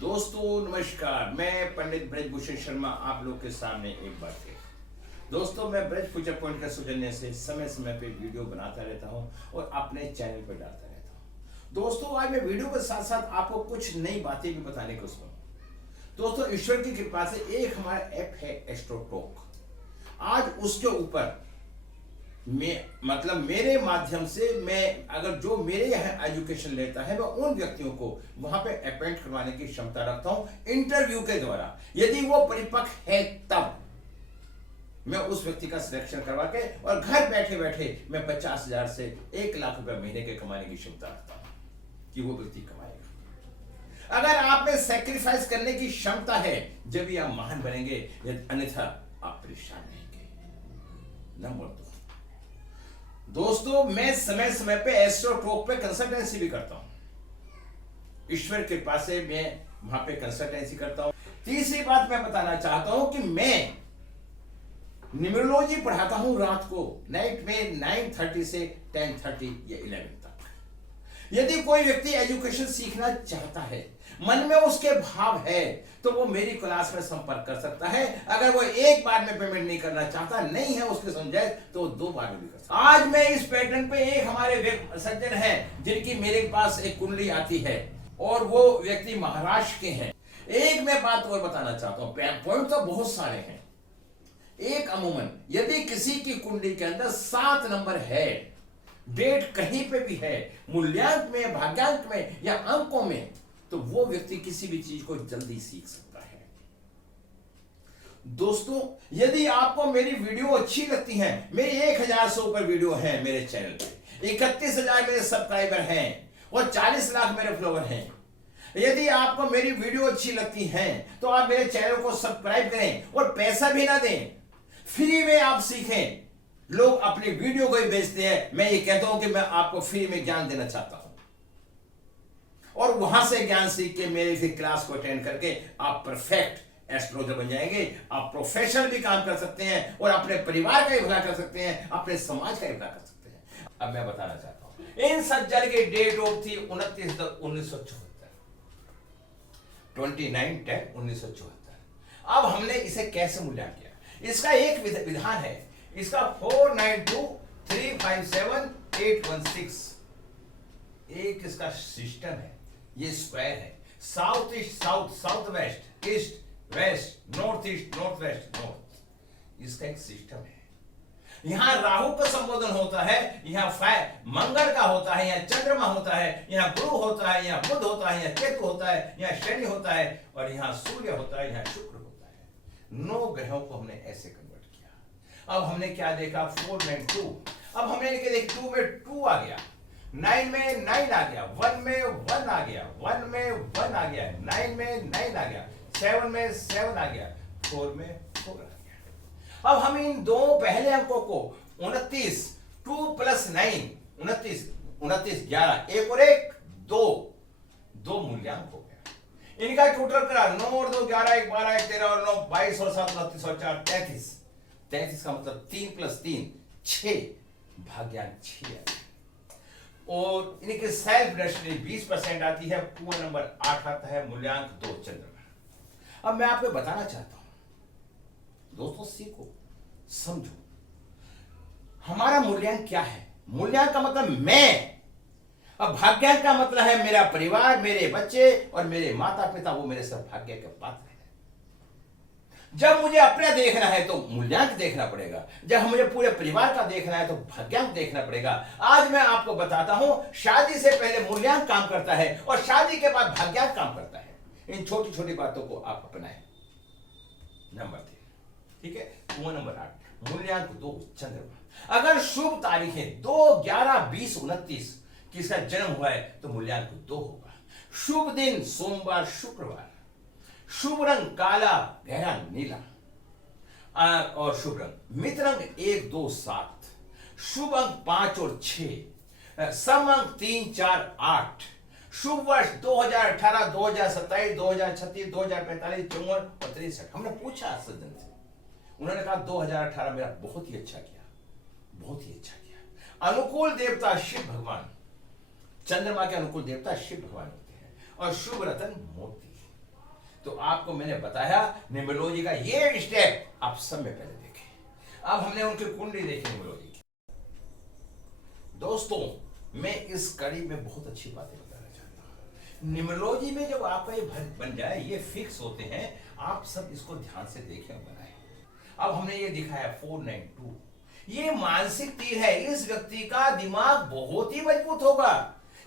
दोस्तों नमस्कार, मैं पंडित ब्रजभूषण शर्मा आप लोग के सामने एक बार फिर। दोस्तों मैं ब्रज फ्यूचर पॉइंट का सौजन्य से समय समय पे वीडियो बनाता रहता हूं और अपने चैनल पर डालता रहता हूं। दोस्तों आज मैं वीडियो के साथ साथ आपको कुछ नई बातें भी बताने को सोचूं। दोस्तों ईश्वर की कृपा से एक हमारा ऐप है एस्ट्रोटॉक। आज उसके ऊपर मेरे माध्यम से मैं अगर जो मेरे यहाँ एजुकेशन लेता है मैं उन व्यक्तियों को वहां पे अपॉइंट करवाने की क्षमता रखता हूं इंटरव्यू के द्वारा। यदि वो परिपक्व है तब मैं उस व्यक्ति का सिलेक्शन करवा के और घर बैठे बैठे मैं 50,000 से 1,00,000 रुपए महीने के कमाने की क्षमता रखता हूं कि वो व्यक्ति कमाएगा। अगर आप में सैक्रिफाइस करने की क्षमता है जब भी आप महान बनेंगे, अन्यथा आप परेशान रहेंगे। नंबर 2, दोस्तों मैं समय समय पे एस्ट्रोटॉक पे कंसल्टेंसी भी करता हूं। ईश्वर की कृपा से मैं वहां पे कंसल्टेंसी करता हूं। तीसरी बात मैं बताना चाहता हूं कि मैं न्यूमरोलॉजी पढ़ाता हूं रात को नाइट में 9:30 से 10:30 या 11 तक। यदि कोई व्यक्ति एजुकेशन सीखना चाहता है, मन में उसके भाव है, तो वो मेरी क्लास में संपर्क कर सकता है। अगर वो एक बार में पेमेंट नहीं करना चाहता, नहीं है उसके समझे, तो 2 बार में भी कर सकता। आज मैं इस पैटर्न पे एक हमारे सज्जन हैं जिनकी मेरे पास एक कुंडली आती है और वो व्यक्ति महाराष्ट्र के हैं। एक मैं बात और बताना चाहता हूं, पॉइंट तो बहुत सारे हैं। एक अमूमन यदि किसी की कुंडली के अंदर 7 नंबर है, डेट कहीं पे भी है, मूल्यांक में, भाग्यांक में या अंकों में, तो वो व्यक्ति किसी भी चीज को जल्दी सीख सकता है। दोस्तों यदि आपको मेरी वीडियो अच्छी लगती है, मेरी 1,000 से ऊपर वीडियो है मेरे चैनल पे, 31,000 मेरे सब्सक्राइबर हैं और 40 लाख मेरे फॉलोवर हैं। यदि आपको मेरी वीडियो अच्छी लगती है तो आप मेरे चैनल को सब्सक्राइब करें और पैसा भी ना दें, फ्री में आप सीखें। लोग अपनी वीडियो को ही बेचते हैं, मैं ये कहता हूं कि मैं आपको फ्री में ज्ञान देना चाहता हूं और वहां से ज्ञान सीख के मेरे फिर क्लास को अटेंड करके आप परफेक्ट एस्ट्रोलॉजर बन जाएंगे। आप प्रोफेशनल भी काम कर सकते हैं और अपने परिवार का भी भला कर सकते हैं, अपने समाज का भी भला कर सकते हैं। अब मैं बताना चाहता हूं, इन सज्जन की डेट ऑफ थी 29/10/1974, 29/10/1974। अब हमने इसे कैसे मूल्यांकन किया? इसका एक विधान है, इसका 492-357-816 एक इसका सिस्टम है। ये स्क्वायर है, south east south, south west east west, north east north west north, इसका एक सिस्टम है। यहां राहु का संबोधन होता है, यहां मंगल का होता है, यहां चंद्रमा होता है, यहां गुरु होता है, यहां बुध होता है, यहां केतु होता है, यहां शनि होता है और यहां सूर्य होता है, यहां शुक्र होता है। 9 ग्रहों को हमने ऐसे कन्वर्ट किया। अब हमने क्या देखा? 492। अब हमने देखा 2 में 2 आ गया, 9 में 9 आ गया, 1 में 1 आ गया, 1 में 1 आ गया, 9 में 9 आ गया, 7 में 7 आ गया, 4 में 4 आ गया। अब हम इन 2 पहले अंकों को 29, 2 + 9, 29, 29, 11, 1 और 1 2 मूल्यांक हो गया। इनका टोटल करा 9 और 2 11, 1 12, 1 13 और 9 22 और 7 29 और 4 33। 33 का मतलब 3 + 3 6, भाग्यांक 6 है और इनके सेल्फ डेस्टिनी 20% आती है। पूरा नंबर 8 आता है, मूल्यांक 2 चंद्रमा। अब मैं आपको बताना चाहता हूं, दोस्तों सीखो समझो हमारा मूल्यांक क्या है। मूल्यांक का मतलब मैं, अब भाग्यांक का मतलब है मेरा परिवार, मेरे बच्चे और मेरे माता पिता, वो मेरे सब भाग्य के पात्र हैं। जब मुझे अपना देखना है तो मूल्यांक देखना पड़ेगा, जब मुझे पूरे परिवार का देखना है तो भाग्यांक देखना पड़ेगा। आज मैं आपको बताता हूं, शादी से पहले मूल्यांक काम करता है और शादी के बाद भाग्यांक काम करता है। इन छोटी छोटी बातों को आप अपनाएं। नंबर 3, ठीक है। कुआं नंबर 8, मूल्यांक 2 चंद्रमा। अगर शुभ तारीख है 2 11 20 29 किसका जन्म हुआ है तो मूल्यांक 2 होगा। शुभ दिन सोमवार शुक्रवार, शुभ रंग काला गहरा नीला और शुभ रंग मित्र रंग 1 2 7, शुभ अंक 5 और 6, सम अंक 3 4 8, शुभ वर्ष 2018 2027 2036 2045 54 और 63। हमने पूछा सज्जन से, उन्होंने कहा 2018 मेरा बहुत ही अच्छा किया, बहुत ही अच्छा किया। अनुकूल देवता शिव भगवान, चंद्रमा के अनुकूल देवता शिव भगवान होते हैं और शुभ रतन मोती। तो आपको मैंने बताया न्यूमरोलॉजी का ये स्टेप आप सब में पहले देखें। अब हमने उनकी कुंडली देखी न्यूमरोलॉजी की। दोस्तों मैं इस कड़ी में बहुत अच्छी बातें बताना चाहता हूँ। न्यूमरोलॉजी में जब आपका ये बन जाए, ये फिक्स होते हैं, आप सब इसको ध्यान से देखें और बनाएं। अब हमने ये दिखाया 492, ये मानसिक तीर है। इस व्यक्ति का दिमाग बहुत ही मजबूत होगा,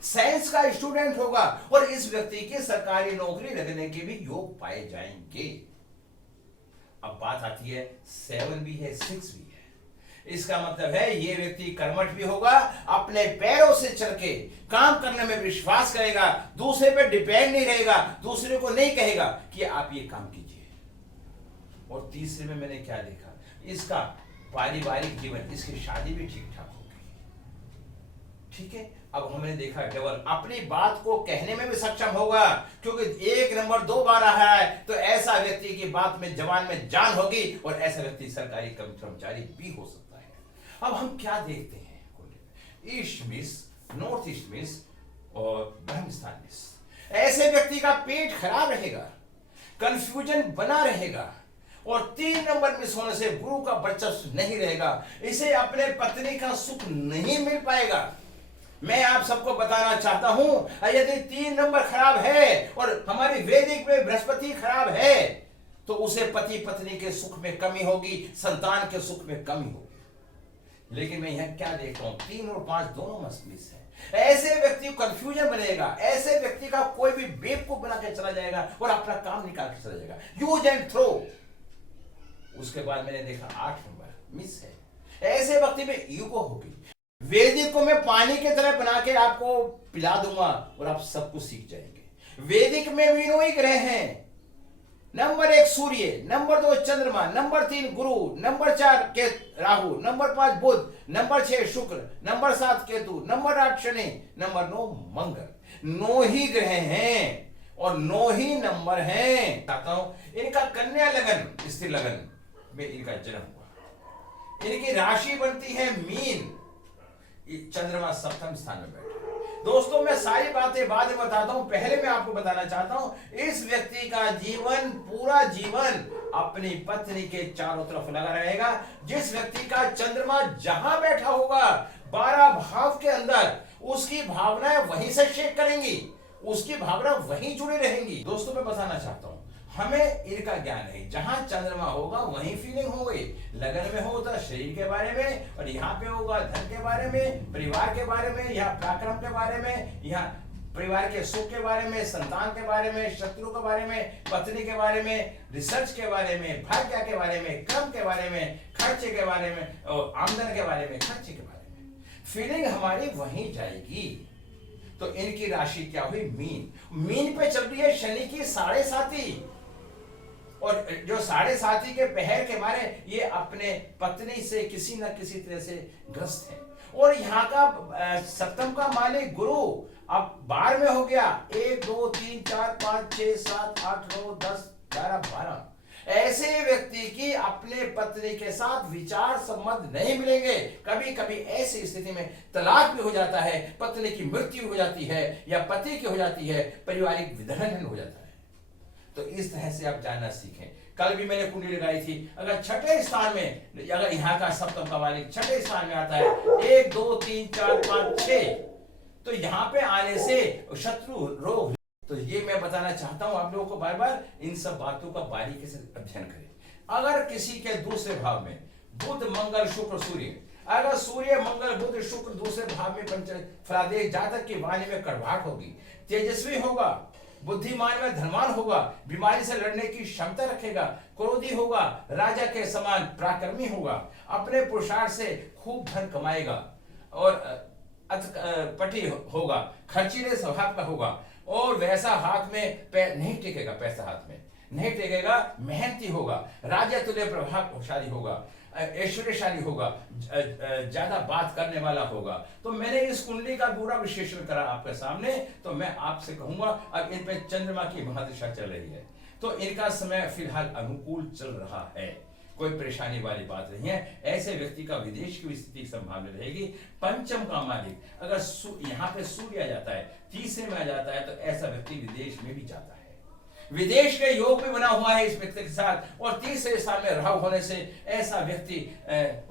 साइंस का स्टूडेंट होगा और इस व्यक्ति की सरकारी नौकरी लगने के भी योग पाए जाएंगे। अब बात आती है 7 भी है 6 भी है। इसका मतलब है ये व्यक्ति कर्मठ भी होगा, अपने पैरों से चल के काम करने में विश्वास करेगा, दूसरे पे डिपेंड नहीं रहेगा, दूसरे को नहीं कहेगा कि आप ये काम कीजिए। और तीसरे में मैंने क्या देखा, इसका पारिवारिक जीवन, इसकी शादी भी ठीक ठाक होगी। ठीक है, अब हमने देखा केवल अपनी बात को कहने में भी सक्षम होगा, क्योंकि 1 नंबर 2 बार रहा है, तो ऐसा व्यक्ति की बात में जवान में जान होगी और ऐसा व्यक्ति सरकारी कर्मचारी भी हो सकता है। अब हम क्या देखते हैं, east miss, north east miss और ब्रह्म स्थान मिस। ऐसे व्यक्ति का पेट खराब रहेगा, कंफ्यूजन बना रहेगा और 3 नंबर मिस होने से गुरु का वर्चस्व नहीं रहेगा। इसे अपने पत्नी का सुख नहीं मिल पाएगा। मैं आप सबको बताना चाहता हूं, यदि 3 नंबर खराब है और हमारी वैदिक में बृहस्पति खराब है, तो उसे पति पत्नी के सुख में कमी होगी, संतान के सुख में कमी होगी। लेकिन मैं यहां क्या देख रहा हूं, 3 और 5 दोनों मिस है। ऐसे व्यक्ति को कंफ्यूजन बनेगा, ऐसे व्यक्ति का कोई भी बेवकूफ बना के चला जाएगा और अपना काम निकाल के चला जाएगा, यूज एंड थ्रो। उसके बाद मैंने देखा 8 नंबर मिस है। ऐसे व्यक्ति में ईगो होगी, वैदिक को मैं पानी की तरह बना के आपको पिला दूंगा और आप सब कुछ सीख जाएंगे। वैदिक में भी 9 ग्रह हैं, नंबर 1 सूर्य, नंबर 2 चंद्रमा, नंबर 3 गुरु, नंबर 4 के राहु, नंबर 5 बुध, नंबर 6 शुक्र, number 7 Ketu, number 8 Shani, number 9 मंगल। 9 ही ग्रह हैं और 9 ही नंबर हैं। कहता हूं इनका कन्या लगन, स्थिर लगन में इनका जन्म हुआ। इनकी राशि बनती है मीन, चंद्रमा सप्तम स्थान में बैठे। दोस्तों मैं सारी बातें बाद में बताता हूं, पहले मैं आपको बताना चाहता हूं, इस व्यक्ति का जीवन, पूरा जीवन अपनी पत्नी के चारों तरफ लगा रहेगा। जिस व्यक्ति का चंद्रमा जहां बैठा होगा 12 भाव के अंदर, उसकी भावनाएं वहीं से शेक करेंगी, उसकी भावना वहीं जुड़ी रहेंगी। दोस्तों मैं बताना चाहता हूं, हमें इनका ज्ञान है, जहां चंद्रमा होगा वहीं फीलिंग होगी। लगन में होगा शरीर के बारे में, और यहाँ पे होगा धन के बारे में, परिवार के बारे में, यहाँ पराक्रम के बारे में, यहाँ परिवार के सुख के बारे में, संतान के बारे में, शत्रु के बारे में, पत्नी के बारे में, रिसर्च के बारे में, भाग्य के बारे में, क्रम के बारे में, खर्चे के बारे में, और आमदन के बारे में, खर्चे के बारे में। फीलिंग हमारी वहीं जाएगी। तो इनकी राशि क्या हुई, मीन। मीन पे चल रही है शनि की 7.5, और जो 7.5 के पहर के मारे ये अपने पत्नी से किसी न किसी तरह से ग्रस्त है। और यहाँ का सप्तम का मालिक गुरु अब 12 में हो गया। 1 2 3 4 5 6 7 8 9 10 11 12। ऐसे व्यक्ति की अपने पत्नी के साथ विचार संबंध नहीं मिलेंगे। कभी कभी ऐसी स्थिति में तलाक भी हो जाता है, पत्नी की मृत्यु हो जाती है या पति की हो जाती है, पारिवारिक विधर्मन हो जाता है। तो इस तरह से आप जानना सीखें। कल भी मैंने कुंडली लगाई थी, अगर 6ठे स्थान में, अगर यहाँ का सप्तम का मालिक 6ठे स्थान में आता है, 1 2 3 4 5 6, तो यहाँ पे आने से शत्रु रोग। तो ये मैं बताना चाहता हूं आप लोगों को, बार बार इन सब बातों का बारीकी से अध्ययन करें। अगर किसी के दूसरे भाव में बुध मंगल शुक्र सूर्य, अगर सूर्य मंगल बुध शुक्र दूसरे भाव में फलादेश जातक की वाणी में कड़वाहट होगी, तेजस्वी होगा, बुद्धिमान में धनवान होगा, बीमारी से लड़ने की क्षमता रखेगा, क्रोधी होगा, राजा के समान पराक्रमी होगा, अपने पुरुषार्थ से खूब धन कमाएगा और पटी होगा, खर्चीले स्वभाव का होगा और वैसा हाथ में नहीं टिकेगा, पैसा हाथ में नहीं टिकेगा, मेहनती होगा, राजा तुल्य प्रभावशाली होगा, ऐश्वर्यशाली होगा, ज्यादा बात करने वाला होगा। तो मैंने इस कुंडली का पूरा विश्लेषण करा आपके सामने। तो मैं आपसे कहूंगा, अब इन पे चंद्रमा की महादशा चल रही है, तो इनका समय फिलहाल अनुकूल चल रहा है, कोई परेशानी वाली बात नहीं है। ऐसे व्यक्ति का विदेश की स्थिति संभावना रहेगी। पंचम का मालिक अगर यहाँ पे सूर्य आ जाता है, तीसरे में आ जाता है, तो ऐसा व्यक्ति विदेश में भी जाता है। विदेश के योग भी बना हुआ है इस व्यक्ति के साथ, और तीसरे स्थान में राहु होने से ऐसा व्यक्ति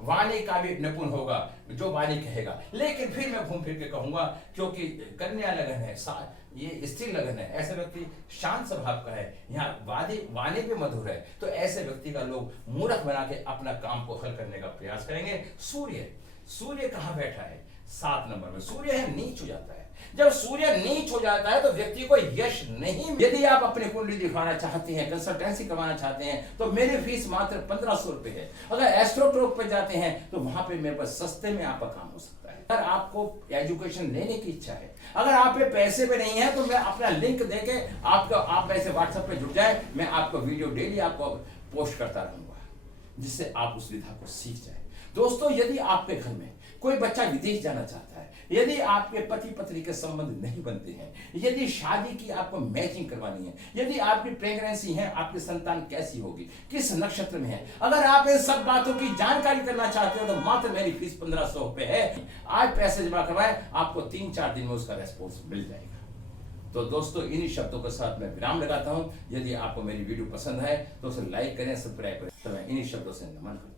वाणी का भी निपुण होगा, जो वाणी कहेगा। लेकिन फिर मैं घूम फिर के कहूंगा, क्योंकि कन्या लगन है, ये स्थिर लगन है, ऐसे व्यक्ति शांत स्वभाव का है, यहाँ वाणी भी मधुर है, तो ऐसे व्यक्ति का लोग मूर्ख बना के अपना काम को हल करने का प्रयास करेंगे। सूर्य कहाँ बैठा है? 7 नंबर में सूर्य है, नीच हो जाता है। जब सूर्य नीच हो जाता है तो व्यक्ति को यश नहीं। यदि आप अपनी कुंडली दिखाना चाहते हैं, कंसल्टेंसी करवाना चाहते हैं, तो मेरी फीस मात्र 1500 रुपए है। अगर एस्ट्रोट्रोप पे जाते हैं तो वहां पे मेरे पास सस्ते में आपका काम हो सकता है। अगर आपको एजुकेशन लेने की इच्छा है, अगर आप पे पैसे पे नहीं है, तो मैं अपना लिंक देके आप मेरे से व्हाट्सएप पे जुड़ जाए, मैं आपको वीडियो डेली आपको पोस्ट करता रहूंगा, जिससे आप उस विधा को सीख जाए। दोस्तों, यदि आपके घर में कोई बच्चा विदेश जाना चाहता है, यदि आपके पति पत्नी के संबंध नहीं बनते हैं, यदि शादी की आपको मैचिंग करवानी है, यदि आपकी प्रेगनेंसी है, आपकी संतान कैसी होगी, किस नक्षत्र में है, अगर आप इन सब बातों की जानकारी करना चाहते हो, तो मात्र मेरी फीस 1500 रुपए है। आज पैसे जमा करवाएं, आपको 3-4 दिन में उसका रेस्पॉन्स मिल जाएगा। तो दोस्तों, इन्हीं शब्दों के साथ मैं विराम लगाता हूं। यदि आपको मेरी वीडियो पसंद है तो उसे लाइक करें, सब्सक्राइब करें। तो मैं इन्हीं शब्दों से नमन करता हूं।